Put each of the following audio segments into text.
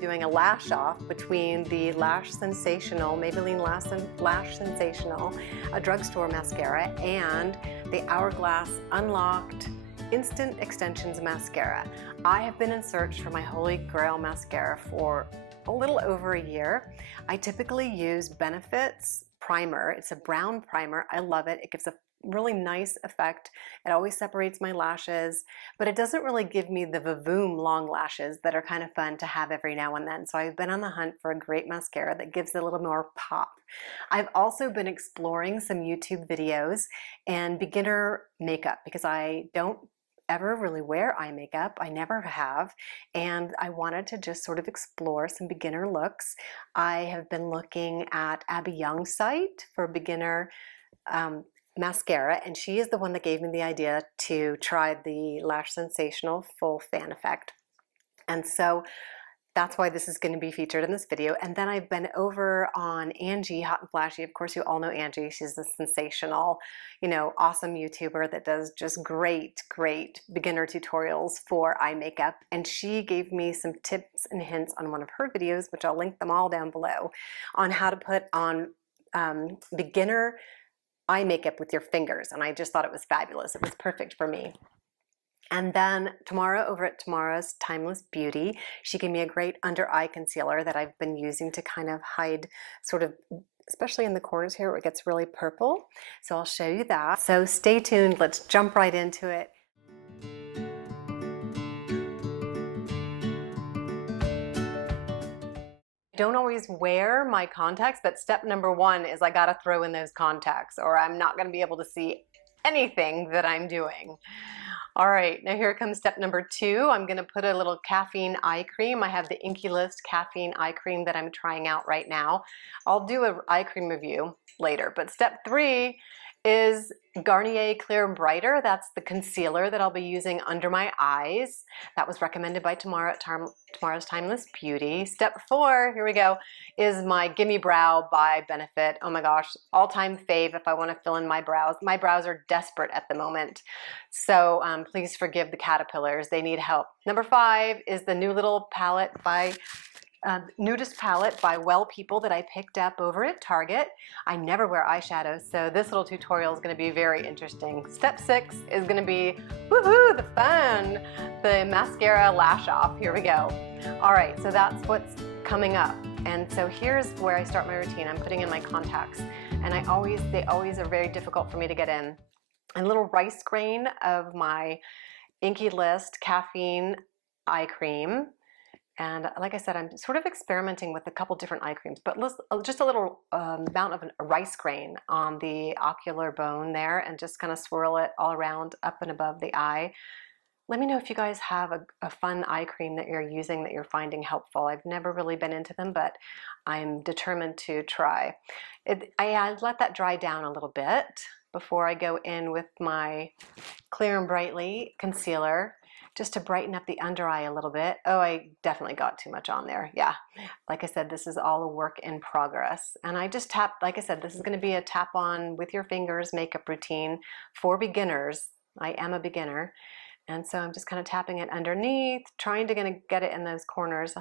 doing a lash off between the Lash Sensational, Maybelline Lash Sensational, a drugstore mascara, and the Hourglass Unlocked Instant Extensions Mascara. I have been in search for my Holy Grail mascara for a little over a year. I typically use Benefit's primer. It's a brown primer. I love it. It gives a really nice effect. It always separates my lashes, but it doesn't really give me the vavoom long lashes that are kind of fun to have every now and then. So I've been on the hunt for a great mascara that gives a little more pop. I've also been exploring some YouTube videos and beginner makeup because I don't ever really wear eye makeup. I never have, and I wanted to just sort of explore some beginner looks. I have been looking at Abby Young's site for beginner mascara, and she is the one that gave me the idea to try the Lash Sensational Full Fan Effect. And so that's why this is going to be featured in this video. And then I've been over on Angie, Hot and Flashy. Of course, you all know Angie. She's the sensational, awesome YouTuber that does just great beginner tutorials for eye makeup. And she gave me some tips and hints on one of her videos, which I'll link them all down below, on how to put on beginner eye makeup with your fingers. And I just thought it was fabulous. It was perfect for me. And then tomorrow, over at Tomorrow's Timeless Beauty, she gave me a great under eye concealer that I've been using to kind of hide sort of, especially in the corners here where it gets really purple. So I'll show you that. So stay tuned, let's jump right into it. I don't always wear my contacts, but step number one is I gotta throw in those contacts or I'm not gonna be able to see anything that I'm doing. All right, now here comes step number two. I'm gonna put a little caffeine eye cream. I have the Inky List caffeine eye cream that I'm trying out right now. I'll do an eye cream review later, but step three is Garnier Clear and Brighter. That's the concealer that I'll be using under my eyes. That was recommended by Tomorrow's Timeless Beauty. Step four, here we go, is my Gimme Brow by Benefit. Oh my gosh, all-time fave if I want to fill in my brows. My brows are desperate at the moment. So please forgive the caterpillars, they need help. Number five is the new little palette by Nudist palette by Well People that I picked up over at Target. I never wear eyeshadows, so this little tutorial is going to be very interesting. Step six is going to be, woohoo, the fun, the mascara lash off. Here we go. All right, so that's what's coming up. And so here's where I start my routine. I'm putting in my contacts, and they always are very difficult for me to get in. A little rice grain of my Inky List caffeine eye cream. And like I said, I'm sort of experimenting with a couple different eye creams, but just a little amount of a rice grain on the ocular bone there and just kind of swirl it all around up and above the eye. Let me know if you guys have a fun eye cream that you're using that you're finding helpful. I've never really been into them, but I'm determined to try. I let that dry down a little bit before I go in with my Clear and Brightly concealer, just to brighten up the under eye a little bit. Oh, I definitely got too much on there. Yeah, like I said, this is all a work in progress. And I just tap, like I said, this is gonna be a tap on with your fingers makeup routine for beginners. I am a beginner. And so I'm just kind of tapping it underneath, trying to get it in those corners.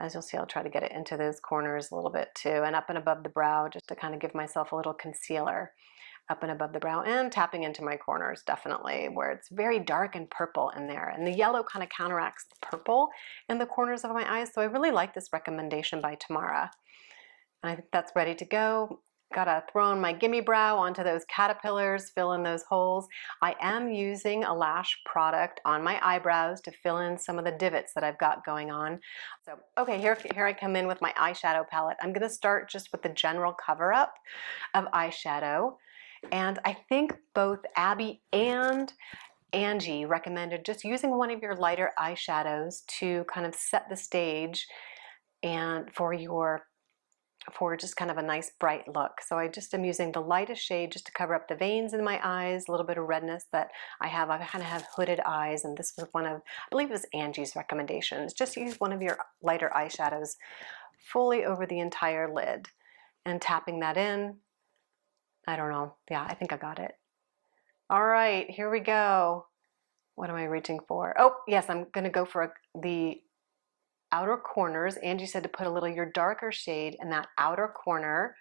As you'll see, I'll try to get it into those corners a little bit too, and up and above the brow, just to kind of give myself a little concealer up and above the brow, and tapping into my corners definitely where it's very dark and purple in there, and the yellow kind of counteracts the purple in the corners of my eyes. So I really like this recommendation by Tamara, and I think that's ready to go. Gotta throw in my Gimme Brow onto those caterpillars, fill in those holes. I am using a lash product on my eyebrows to fill in some of the divots that I've got going on. So okay, here I come in with my eyeshadow palette. I'm gonna start just with the general cover up of eyeshadow. And I think both Abby and Angie recommended just using one of your lighter eyeshadows to kind of set the stage and for just kind of a nice bright look. So I just am using the lightest shade just to cover up the veins in my eyes, a little bit of redness that I have. I kind of have hooded eyes, and this was one of, I believe it was Angie's recommendations. Just use one of your lighter eyeshadows fully over the entire lid and tapping that in. I don't know. Yeah, I think I got it. All right, here we go. What am I reaching for? Oh, yes, I'm going to go for the outer corners. Angie said to put a little your darker shade in that outer corner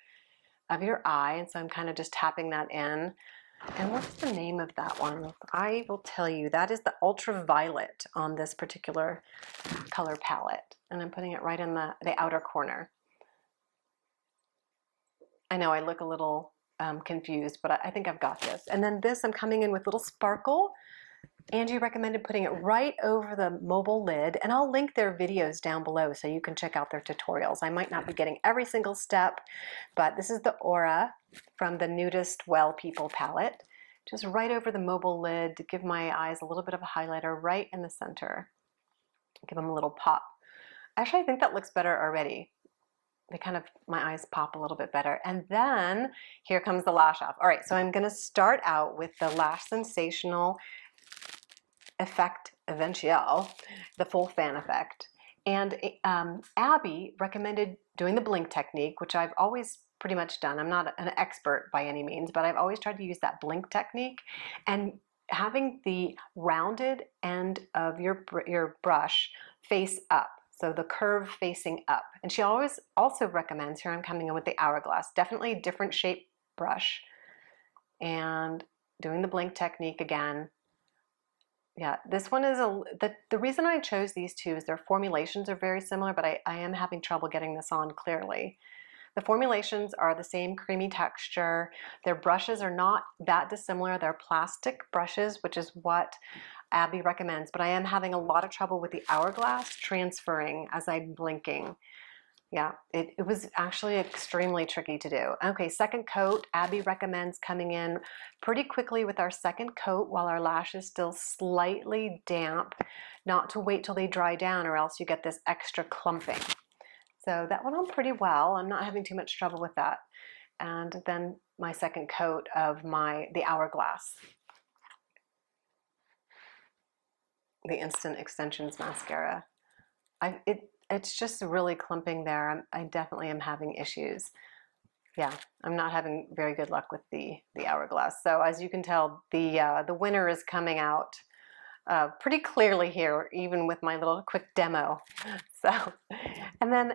of your eye, and so I'm kind of just tapping that in. And what's the name of that one? I will tell you. That is the ultraviolet on this particular color palette, and I'm putting it right in the outer corner. I know I look a little confused, but I think I've got this. And then this, I'm coming in with little sparkle. Angie recommended putting it right over the mobile lid, and I'll link their videos down below so you can check out their tutorials. I might not be getting every single step, but this is the Aura from the Nudist Well People palette. Just right over the mobile lid to give my eyes a little bit of a highlighter right in the center. Give them a little pop. Actually, I think that looks better already. My eyes pop a little bit better. And then here comes the lash off. All right, so I'm gonna start out with the Lash Sensational Effect Eventual, the full fan effect. And Abby recommended doing the blink technique, which I've always pretty much done. I'm not an expert by any means, but I've always tried to use that blink technique, and having the rounded end of your brush face up. So the curve facing up. And she always also recommends, here I'm coming in with the Hourglass, definitely a different shape brush, and doing the blink technique again. Yeah, this one is the reason I chose these two is their formulations are very similar, but I am having trouble getting this on clearly. The formulations are the same creamy texture. Their brushes are not that dissimilar. They're plastic brushes, which is what Abby recommends, but I am having a lot of trouble with the Hourglass transferring as I'm blinking. Yeah, it was actually extremely tricky to do. Okay, second coat, Abby recommends coming in pretty quickly with our second coat while our lash is still slightly damp, not to wait till they dry down or else you get this extra clumping. So that went on pretty well. I'm not having too much trouble with that. And then my second coat of the Hourglass. The Instant Extensions mascara. It's just really clumping there. I definitely am having issues. Yeah, I'm not having very good luck with the Hourglass. So as you can tell, the winner is coming out pretty clearly here, even with my little quick demo. So, and then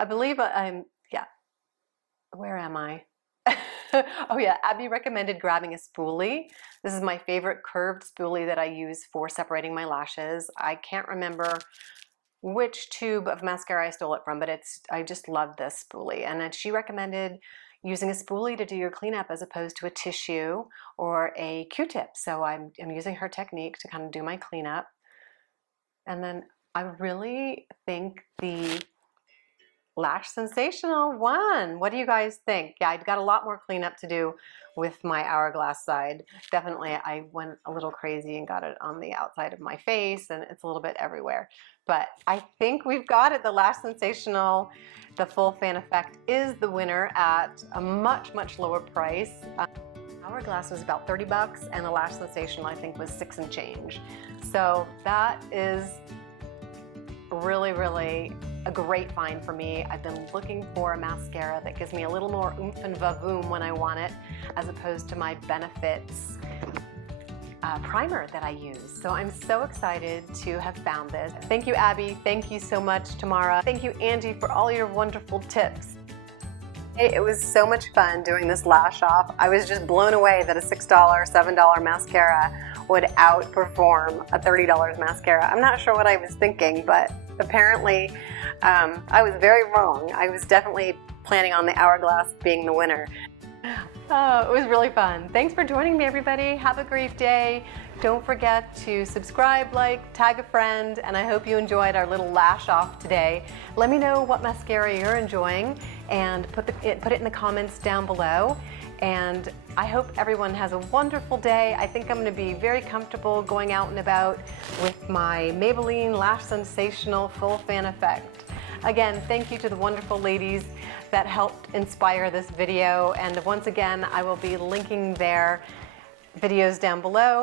I believe yeah, where am I? Oh yeah, Abby recommended grabbing a spoolie. This is my favorite curved spoolie that I use for separating my lashes. I can't remember which tube of mascara I stole it from, but I just love this spoolie. And then she recommended using a spoolie to do your cleanup as opposed to a tissue or a Q-tip. So I'm using her technique to kind of do my cleanup. And then I really think the Lash Sensational won. What do you guys think? Yeah, I've got a lot more cleanup to do with my Hourglass side. Definitely, I went a little crazy and got it on the outside of my face, and it's a little bit everywhere. But I think we've got it. The Lash Sensational, the full fan effect, is the winner at a much, much lower price. Hourglass was about 30 bucks, and the Lash Sensational, I think, was 6 and change. So that is really, really a great find for me. I've been looking for a mascara that gives me a little more oomph and vavoom when I want it, as opposed to my Benefits primer that I use. So I'm so excited to have found this. Thank you, Abby. Thank you so much, Tamara. Thank you, Angie, for all your wonderful tips. Hey, it was so much fun doing this lash off. I was just blown away that a $6, $7 mascara would outperform a $30 mascara. I'm not sure what I was thinking, but apparently I was very wrong. I was definitely planning on the Hourglass being the winner. Oh, it was really fun. Thanks for joining me, everybody. Have a great day. Don't forget to subscribe, like, tag a friend, and I hope you enjoyed our little lash off today. Let me know what mascara you're enjoying and put it in the comments down below. And I hope everyone has a wonderful day. I think I'm going to be very comfortable going out and about with my Maybelline Lash Sensational Full Fan Effect. Again, thank you to the wonderful ladies that helped inspire this video. And once again, I will be linking their videos down below.